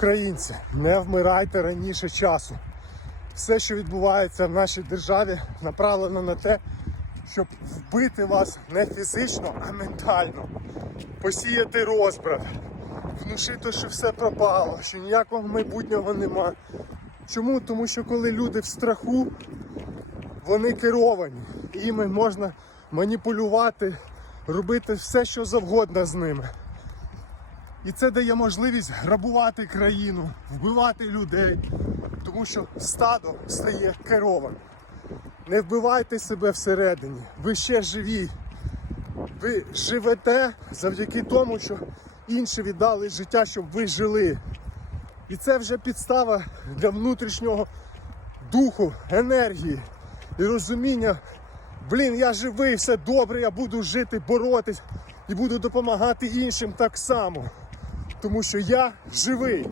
Українці, не вмирайте раніше часу. Все, що відбувається в нашій державі, направлено на те, щоб вбити вас не фізично, а ментально. Посіяти розбрат, внушити, що все пропало, що ніякого майбутнього нема. Чому? Тому що коли люди в страху, вони керовані. І можна маніпулювати, робити все, що завгодно з ними. І це дає можливість грабувати країну, вбивати людей, тому що стадо стає керованим. Не вбивайте себе всередині, ви ще живі. Ви живете завдяки тому, що інші віддали життя, щоб ви жили. І це вже підстава для внутрішнього духу, енергії і розуміння. Блін, я живий, все добре, я буду жити, боротись і буду допомагати іншим так само. Тому що я живий.